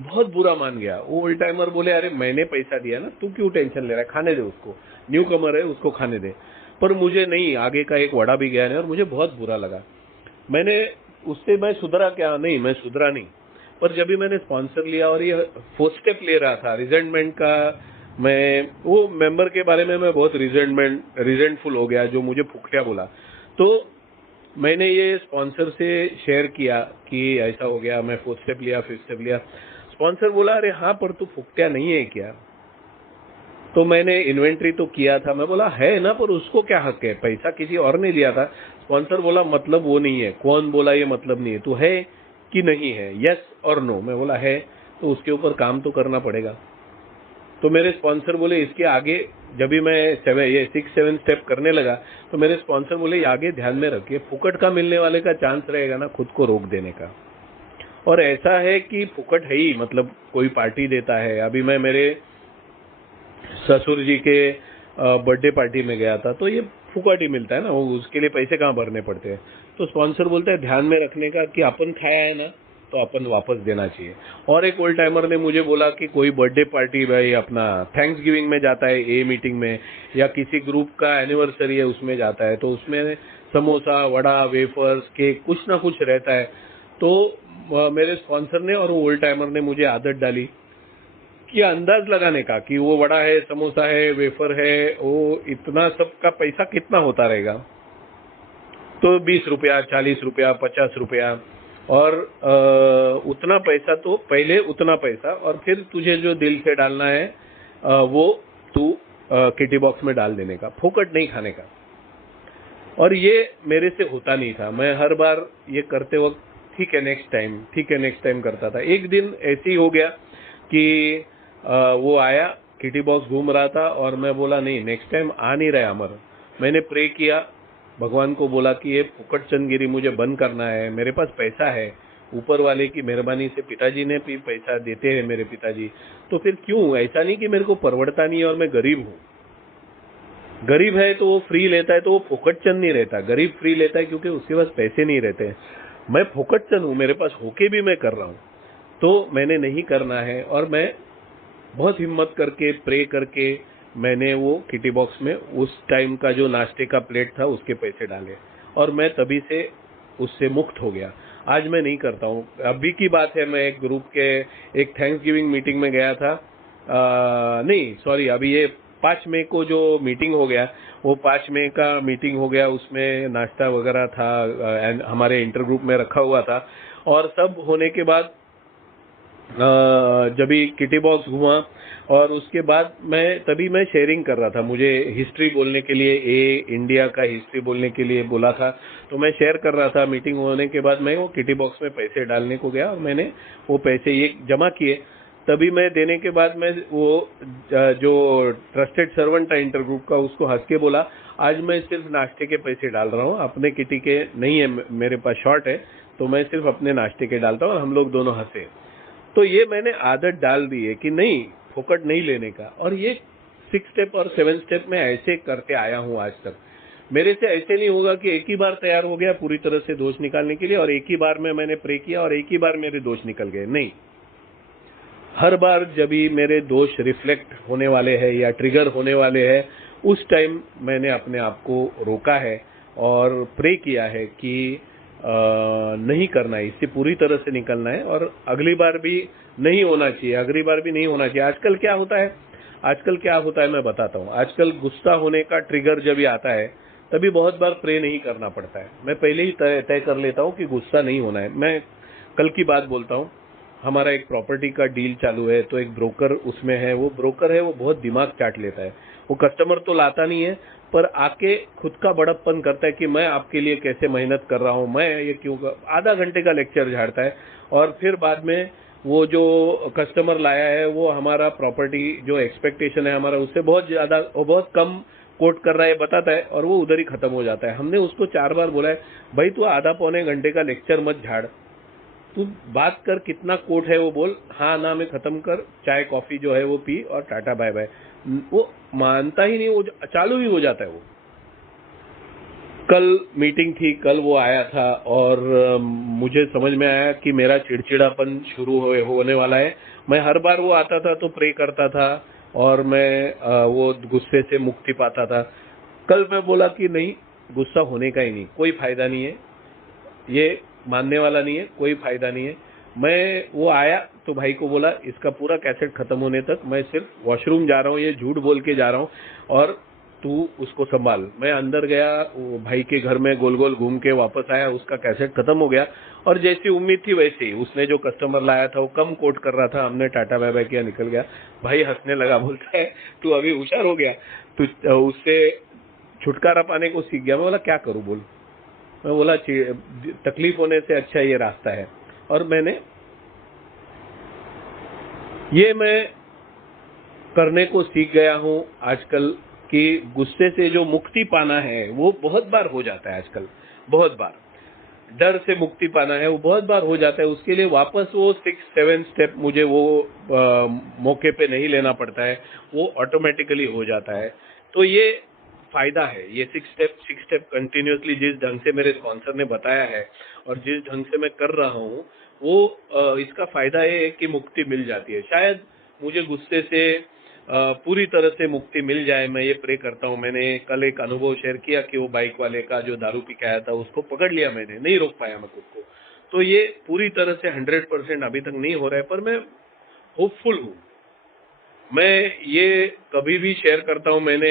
बहुत बुरा मान गया। वो ओल्ड टाइमर बोले अरे मैंने पैसा दिया ना, तू क्यों टेंशन ले रहा है, खाने दे उसको, न्यू कमर है, उसको खाने दे। पर मुझे नहीं, आगे का एक वड़ा भी गया नहीं, और मुझे बहुत बुरा लगा। मैं सुधरा क्या, नहीं, मैं सुधरा नहीं। पर जब भी मैंने स्पॉन्सर लिया और ये फर्स्ट स्टेप ले रहा था रिजेंटमेंट का, मैं वो मेंबर के बारे में मैं बहुत रिजेंटफुल हो गया जो मुझे फुकटिया बोला। तो मैंने ये स्पॉन्सर से शेयर किया कि ऐसा हो गया, मैं फोर्थ स्टेप लिया, फिफ्थ स्टेप लिया। स्पॉन्सर बोला अरे हाँ पर तू फुकट्या नहीं है क्या? तो मैंने इन्वेंट्री तो किया था, मैं बोला है ना, पर उसको क्या हक है, पैसा किसी और ने लिया था। स्पॉन्सर बोला मतलब वो नहीं है। कौन बोला ये मतलब नहीं है, तू है कि नहीं है, यस और नो। मैं बोला है, तो उसके ऊपर काम तो करना पड़ेगा। तो मेरे स्पॉन्सर बोले इसके आगे, जब भी मैं 6-7 स्टेप करने लगा तो मेरे स्पॉन्सर बोले ये आगे ध्यान में रखिए, फुकट का मिलने वाले का चांस रहेगा ना खुद को रोक देने का। और ऐसा है कि फुकट है ही, मतलब कोई पार्टी देता है। अभी मैं मेरे ससुर जी के बर्थडे पार्टी में गया था, तो ये फुकट ही मिलता है ना, वो उसके लिए पैसे कहाँ भरने पड़ते हैं। तो स्पॉन्सर बोलता है ध्यान में रखने का कि अपन खाया है ना, तो अपन वापस देना चाहिए। और एक ओल्ड टाइमर ने मुझे बोला कि कोई बर्थडे पार्टी भाई अपना थैंक्स गिविंग में जाता है, ए मीटिंग में, या किसी ग्रुप का एनिवर्सरी है उसमें जाता है, तो उसमें समोसा, वड़ा, वेफर्स, केक, कुछ ना कुछ रहता है। तो मेरे स्पॉन्सर ने और ओल्ड टाइमर ने मुझे आदत डाली कि अंदाज लगाने का कि वो वड़ा है, समोसा है, वेफर है, वो इतना सबका पैसा कितना होता रहेगा। तो 20 रुपया, 40 रुपया, 50 रुपया, और उतना पैसा, तो पहले उतना पैसा, और फिर तुझे जो दिल से डालना है वो तू किटी बॉक्स में डाल देने का, फोकट नहीं खाने का। और ये मेरे से होता नहीं था। मैं हर बार ये करते वक्त ठीक है नेक्स्ट टाइम, ठीक है नेक्स्ट टाइम करता था। एक दिन ऐसे ही हो गया कि वो आया, किटी बॉक्स घूम रहा था, और मैं बोला नहीं नेक्स्ट टाइम आ नहीं रहा अमर। मैंने प्रे किया, भगवान को बोला कि ये फुकट चंदगिरी मुझे बंद करना है, मेरे पास पैसा है, ऊपर वाले की मेहरबानी से पिताजी ने भी पैसा देते हैं मेरे पिताजी, तो फिर क्यों, ऐसा नहीं कि मेरे को परवड़ता नहीं है और मैं गरीब हूँ। गरीब है तो वो फ्री लेता है, तो वो फोकट चंद नहीं रहता। गरीब फ्री लेता है क्योंकि उसके पास पैसे नहीं रहते। मैं फोकट चंद हूँ, मेरे पास होके भी मैं कर रहा हूँ, तो मैंने नहीं करना है। और मैं बहुत हिम्मत करके, प्रे करके, मैंने वो किटी बॉक्स में उस टाइम का जो नाश्ते का प्लेट था उसके पैसे डाले, और मैं तभी से उससे मुक्त हो गया। आज मैं नहीं करता हूँ। अभी की बात है, मैं एक ग्रुप के एक थैंक्स गिविंग मीटिंग में गया था। नहीं सॉरी, अभी ये 5 मई को जो मीटिंग हो गया, वो 5 मई का मीटिंग हो गया, उसमें नाश्ता वगैरह था, हमारे इंटर ग्रुप में रखा हुआ था। और सब होने के बाद जब भी किटी बॉक्स घुमा, और उसके बाद तभी मैं शेयरिंग कर रहा था। मुझे हिस्ट्री बोलने के लिए, इंडिया का हिस्ट्री बोलने के लिए बोला था, तो मैं शेयर कर रहा था। मीटिंग होने के बाद मैं वो किटी बॉक्स में पैसे डालने को गया, और मैंने वो पैसे ये जमा किए। तभी मैं देने के बाद मैं वो जो ट्रस्टेड सर्वेंट था इंटर ग्रुप का, उसको हंस के बोला आज मैं सिर्फ नाश्ते के पैसे डाल रहा हूँ, अपने किटी के नहीं है, मेरे पास शॉर्ट है, तो मैं सिर्फ अपने नाश्ते के डालता हूँ। और हम लोग दोनों हंसे। तो ये मैंने आदत डाल दी है कि नहीं, फोकट नहीं लेने का। और ये 6 स्टेप और 7 स्टेप में ऐसे करते आया हूँ आज तक। मेरे से ऐसे नहीं होगा कि एक ही बार तैयार हो गया पूरी तरह से दोष निकालने के लिए, और एक ही बार में मैंने प्रे किया और एक ही बार मेरे दोष निकल गए। नहीं, हर बार जब भी मेरे दोष रिफ्लेक्ट होने वाले हैं या ट्रिगर होने वाले हैं, उस टाइम मैंने अपने आप को रोका है और प्रे किया है कि नहीं करना है, इससे पूरी तरह से निकलना है, और अगली बार भी नहीं होना चाहिए, अगली बार भी नहीं होना चाहिए। आजकल क्या होता है मैं बताता हूँ। आजकल गुस्सा होने का ट्रिगर जब भी आता है, तभी बहुत बार प्रे नहीं करना पड़ता है। मैं पहले ही तय कर लेता हूँ कि गुस्सा नहीं होना है। मैं कल की बात बोलता हूँ। हमारा एक प्रॉपर्टी का डील चालू है, तो एक ब्रोकर उसमें है। वो ब्रोकर है, वो बहुत दिमाग चाट लेता है। वो कस्टमर तो लाता नहीं है, पर आके खुद का बड़प्पन करता है कि मैं आपके लिए कैसे मेहनत कर रहा हूँ, मैं ये क्यों आधा घंटे का लेक्चर झाड़ता है। और फिर बाद में वो जो कस्टमर लाया है, वो हमारा प्रॉपर्टी जो एक्सपेक्टेशन है हमारा, उससे बहुत ज्यादा, वो बहुत कम कोट कर रहा है बताता है, और वो उधर ही खत्म हो जाता है। हमने उसको 4 बार बोला है, भाई तू आधा पौने घंटे का लेक्चर मत झाड़, तू बात कर, कितना कोट है वो बोल, हाँ ना में खत्म कर, चाय कॉफी जो है वो पी, और टाटा बाय बाय। वो मानता ही नहीं, वो चालू ही हो जाता है वो। कल मीटिंग थी, कल वो आया था, और मुझे समझ में आया कि मेरा चिड़चिड़ापन शुरू होने वाला है। मैं हर बार वो आता था तो प्रे करता था, और मैं वो गुस्से से मुक्ति पाता था। कल मैं बोला कि नहीं, गुस्सा होने का ही नहीं, कोई फायदा नहीं है, ये मानने वाला नहीं है, कोई फायदा नहीं है। मैं वो आया तो भाई को बोला इसका पूरा कैसेट खत्म होने तक मैं सिर्फ वॉशरूम जा रहा हूँ, ये झूठ बोल के जा रहा हूँ, और तू उसको संभाल। मैं अंदर गया, वो भाई के घर में गोल गोल घूम के वापस आया, उसका कैसेट खत्म हो गया और जैसी उम्मीद थी वैसे ही उसने जो कस्टमर लाया था वो कम कोट कर रहा था, हमने टाटा बाय बाय किया, निकल गया। भाई हंसने लगा, बोलता है तू अभी होशियार हो गया, तू उससे छुटकारा पाने को सीख गया। मैं बोला क्या करूं बोल। मैं बोला तकलीफ होने से अच्छा ये रास्ता है। और मैं करने को सीख गया हूं आजकल कि गुस्से से जो मुक्ति पाना है वो बहुत बार हो जाता है आजकल, बहुत बार डर से मुक्ति पाना है वो बहुत बार हो जाता है। उसके लिए वापस वो 6-7 स्टेप मुझे वो मौके पे नहीं लेना पड़ता है, वो ऑटोमेटिकली हो जाता है। तो ये फायदा है, ये 6 स्टेप कंटिन्यूअसली जिस ढंग से मेरे स्पॉन्सर ने बताया है और जिस ढंग से मैं कर रहा हूँ वो इसका फायदा ये है कि मुक्ति मिल जाती है। शायद मुझे गुस्से से पूरी तरह से मुक्ति मिल जाए, मैं ये प्रे करता हूँ। मैंने कल एक अनुभव शेयर किया कि वो बाइक वाले का जो दारू पी के आया था उसको पकड़ लिया मैंने, नहीं रोक पाया मैं खुद को। तो ये पूरी तरह से 100% अभी तक नहीं हो रहा है, पर मैं होपफुल हूँ। मैं ये कभी भी शेयर करता हूँ। मैंने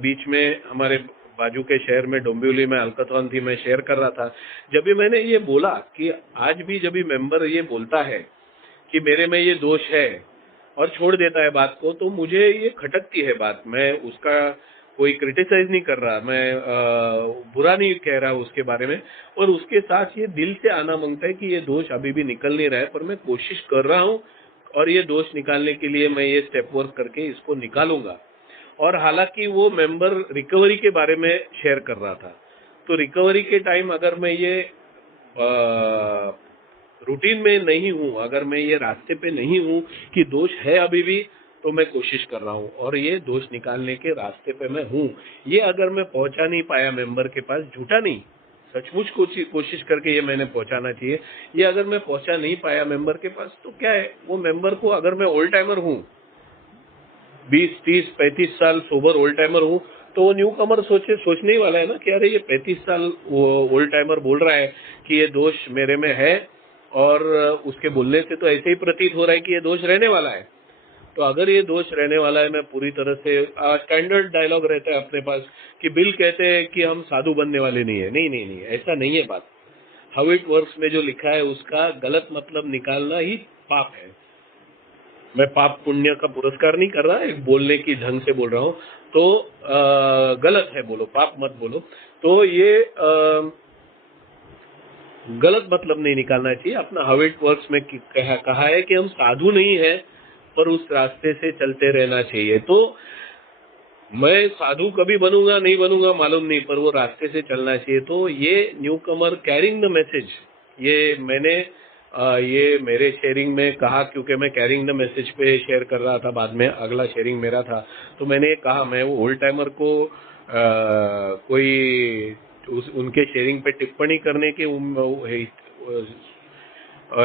बीच में हमारे बाजू के शहर में डोंबिवली में अल्कथॉन थी, मैं शेयर कर रहा था। जब भी मैंने ये बोला कि आज भी जब भी मेंबर ये बोलता है कि मेरे में ये दोष है और छोड़ देता है बात को, तो मुझे ये खटकती है बात। मैं उसका कोई क्रिटिसाइज नहीं कर रहा, मैं बुरा नहीं कह रहा उसके बारे में, और उसके साथ ये दिल से आना मांगता है कि ये दोष अभी भी निकल नहीं रहा है, पर मैं कोशिश कर रहा हूँ और ये दोष निकालने के लिए मैं ये स्टेप वर्क करके इसको निकालूंगा। और हालांकि वो मेंबर रिकवरी के बारे में शेयर कर रहा था, तो रिकवरी के टाइम अगर मैं ये रूटीन में नहीं हूँ, अगर मैं ये रास्ते पे नहीं हूँ कि दोष है अभी भी, तो मैं कोशिश कर रहा हूँ और ये दोष निकालने के रास्ते पे मैं हूँ। ये अगर मैं पहुंचा नहीं पाया मेंबर के पास, झूठा नहीं, सचमुच कोशिश करके ये मैंने पहुंचाना चाहिए। ये अगर मैं पहुंचा नहीं पाया मेंबर के पास, तो क्या है, वो मेंबर को, अगर मैं ओल्ड टाइमर हूँ, 20-30-35 साल सोबर ओल्ड टाइमर हूँ, तो वो न्यू कमर सोचने ही वाला है ना कि अरे ये 35 साल ओल्ड टाइमर बोल रहा है कि ये दोष मेरे में है, और उसके बोलने से तो ऐसे ही प्रतीत हो रहा है कि ये दोष रहने वाला है। तो अगर ये दोष रहने वाला है, मैं पूरी तरह से, स्टैंडर्ड डायलॉग रहता है अपने पास कि बिल कहते हैं कि हम साधु बनने वाले नहीं है। नहीं नहीं नहीं, ऐसा नहीं है बात। हाउ इट वर्क्स में जो लिखा है उसका गलत मतलब निकालना ही पाप है। मैं पाप पुण्य का पुरस्कार नहीं कर रहा, एक बोलने की ढंग से बोल रहा हूँ। तो गलत है बोलो, पाप मत बोलो। तो ये गलत मतलब नहीं निकालना चाहिए अपना। हाउ इट वर्क्स में कहा है कि हम साधु नहीं है, पर उस रास्ते से चलते रहना चाहिए। तो मैं साधु कभी बनूंगा नहीं बनूंगा मालूम नहीं, पर वो रास्ते से चलना चाहिए। तो ये new Qamar carrying the message, ये मैंने ये मेरे शेयरिंग में कहा, क्योंकि मैं कैरिंग द मैसेज पे शेयर कर रहा था, बाद में अगला शेयरिंग मेरा था। तो मैंने कहा मैं वो ओल्ड टाइमर को कोई उनके शेयरिंग पे टिप्पणी करने के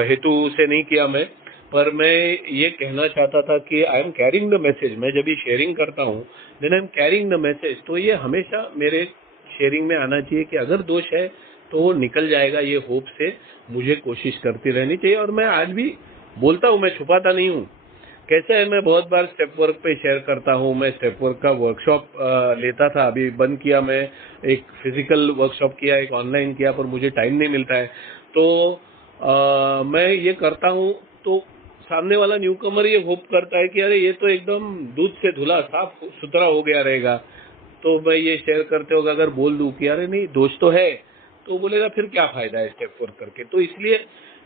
हेतु से नहीं किया मैं, पर मैं ये कहना चाहता था कि I am carrying the message. मैं जब भी शेयरिंग करता हूँ, then I am carrying the message. तो ये हमेशा मेरे शेयरिंग में आना चाहिए कि अगर दोष है तो वो निकल जाएगा, ये होप से मुझे कोशिश करती रहनी चाहिए। और मैं आज भी बोलता हूँ, मैं छुपाता नहीं हूँ। कैसे है, मैं बहुत बार स्टेप वर्क पे शेयर करता हूँ। मैं स्टेप वर्क का वर्कशॉप लेता था, अभी बंद किया। मैं एक फिजिकल वर्कशॉप किया, एक ऑनलाइन किया, पर मुझे टाइम नहीं मिलता है। तो मैं ये करता हूँ, तो सामने वाला न्यू कमर ये होप करता है कि अरे ये तो एकदम दूध से धुला साफ सुथरा हो गया रहेगा। तो मैं ये शेयर करते हो अगर बोल दूं कि अरे नहीं दोष तो है, तो बोलेगा फिर क्या फायदा है स्टेप वर्क करके। तो इसलिए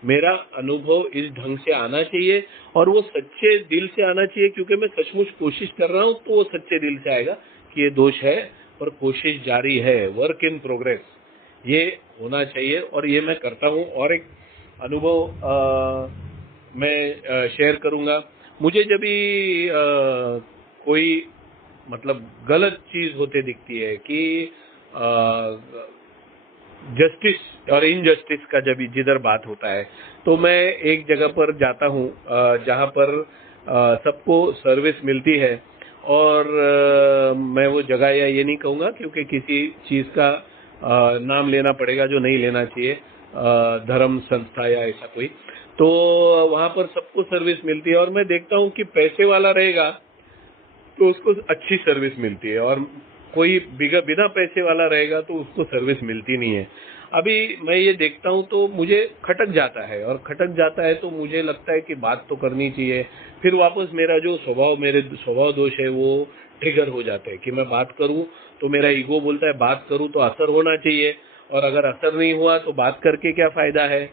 मेरा अनुभव इस ढंग से आना चाहिए और वो सच्चे दिल से आना चाहिए, क्योंकि मैं सचमुच कोशिश कर रहा हूँ। तो वो सच्चे दिल से आएगा कि ये दोष है पर कोशिश जारी है, वर्क इन प्रोग्रेस, ये होना चाहिए। और ये मैं करता हूँ। और एक अनुभव मैं शेयर करूंगा। मुझे जब भी कोई मतलब गलत चीज होते दिखती है कि जस्टिस और इनजस्टिस का जब जिधर बात होता है, तो मैं एक जगह पर जाता हूँ जहाँ पर सबको सर्विस मिलती है। और मैं वो जगह या ये नहीं कहूँगा, क्योंकि किसी चीज़ का नाम लेना पड़ेगा जो नहीं लेना चाहिए, धर्म संस्था या ऐसा कोई। तो वहाँ पर सबको सर्विस मिलती है, और मैं देखता हूँ कि पैसे वाला रहेगा तो उसको अच्छी सर्विस मिलती है, और कोई बिना पैसे वाला रहेगा तो उसको सर्विस मिलती नहीं है। अभी मैं ये देखता हूँ तो मुझे खटक जाता है, और खटक जाता है तो मुझे लगता है कि बात तो करनी चाहिए। फिर वापस मेरा जो मेरे स्वभाव दोष है वो ट्रिगर हो जाते हैं कि मैं बात करूँ तो मेरा ईगो बोलता है बात करूँ तो असर होना चाहिए, और अगर असर नहीं हुआ तो बात करके क्या फायदा है।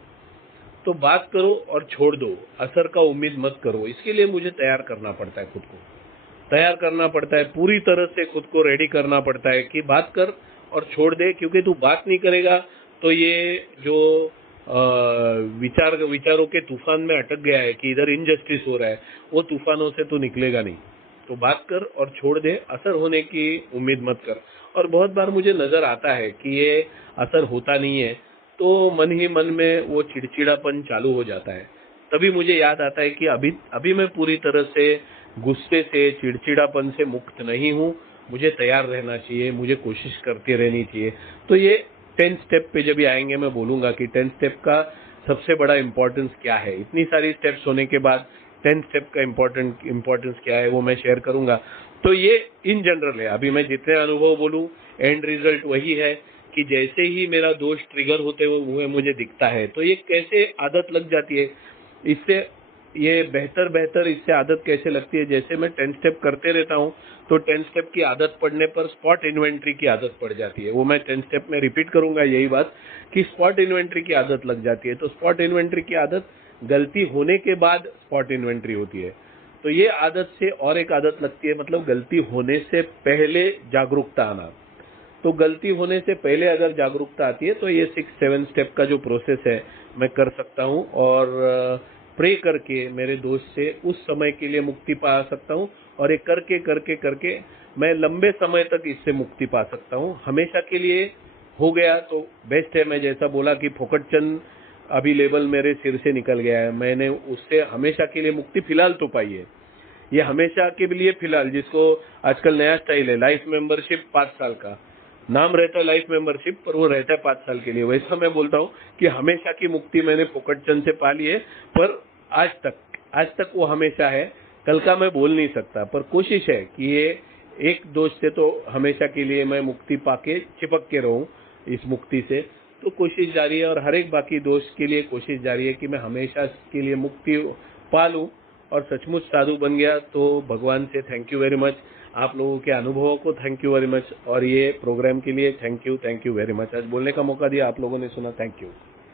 तो बात करो और छोड़ दो, असर का उम्मीद मत करो। इसके लिए मुझे तैयार करना पड़ता है, खुद को तैयार करना पड़ता है, पूरी तरह से खुद को रेडी करना पड़ता है कि बात कर और छोड़ दे। क्योंकि तू बात नहीं करेगा तो ये जो विचारों के तूफान में अटक गया है कि इधर इनजस्टिस हो रहा है, वो तूफानों से तू निकलेगा नहीं। तो बात कर और छोड़ दे, असर होने की उम्मीद मत कर। और बहुत बार मुझे नजर आता है कि ये असर होता नहीं है, तो मन ही मन में वो चिड़चिड़ापन चालू हो जाता है। तभी मुझे याद आता है कि अभी मैं पूरी तरह से गुस्से से, चिड़चिड़ापन से मुक्त नहीं हूँ। मुझे तैयार रहना चाहिए, मुझे कोशिश करती रहनी चाहिए। तो ये 10 स्टेप पे जब आएंगे मैं बोलूंगा कि 10 स्टेप का सबसे बड़ा इंपॉर्टेंस क्या है। इतनी सारी स्टेप्स होने के बाद 10 स्टेप का इम्पोर्टेंस क्या है वो मैं शेयर करूंगा। तो ये इन जनरल है। अभी मैं जितने अनुभव बोलूं, एंड रिजल्ट वही है कि जैसे ही मेरा दोष ट्रिगर होते हुए मुझे दिखता है तो ये कैसे आदत लग जाती है। इससे ये बेहतर इससे आदत कैसे लगती है। जैसे मैं 10 स्टेप करते रहता हूँ तो 10 स्टेप की आदत पड़ने पर स्पॉट इन्वेंट्री की आदत पड़ जाती है। वो मैं 10 स्टेप में रिपीट करूंगा यही बात कि स्पॉट इन्वेंट्री की आदत लग जाती है। तो स्पॉट इन्वेंट्री की आदत गलती होने के बाद स्पॉट इन्वेंट्री होती है। तो ये आदत से और एक आदत लगती है, मतलब गलती होने से पहले जागरूकता आना। तो गलती होने से पहले अगर जागरूकता आती है तो ये 6-7 स्टेप का जो प्रोसेस है मैं कर सकता हूँ, और प्रे करके मेरे दोस्त से उस समय के लिए मुक्ति पा सकता हूँ। और ये करके करके करके मैं लंबे समय तक इससे मुक्ति पा सकता हूँ। हमेशा के लिए हो गया तो बेस्ट है। मैं जैसा बोला कि फोकटचंद अभी लेवल मेरे सिर से निकल गया है, मैंने उससे हमेशा के लिए मुक्ति फिलहाल तो पाई है। ये हमेशा के लिए फिलहाल, जिसको आजकल नया स्टाइल है लाइफ मेंबरशिप 5 साल का नाम रहता है, लाइफ मेंबरशिप, पर वो रहता है 5 साल के लिए। वैसा मैं बोलता हूँ कि हमेशा की मुक्ति मैंने फोकटचंद से पा ली है, पर आज तक वो हमेशा है। कल का मैं बोल नहीं सकता, पर कोशिश है कि ये एक दोष से तो हमेशा के लिए मैं मुक्ति पाके चिपक के रहूं इस मुक्ति से। तो कोशिश जारी है, और हर एक बाकी दोष के लिए कोशिश जारी है कि मैं हमेशा के लिए मुक्ति पा लूं। और सचमुच साधु बन गया तो भगवान से थैंक यू वेरी मच। आप लोगों के अनुभवों को थैंक यू वेरी मच, और ये प्रोग्राम के लिए थैंक यू वेरी मच। आज बोलने का मौका दिया, आप लोगों ने सुना, थैंक यू।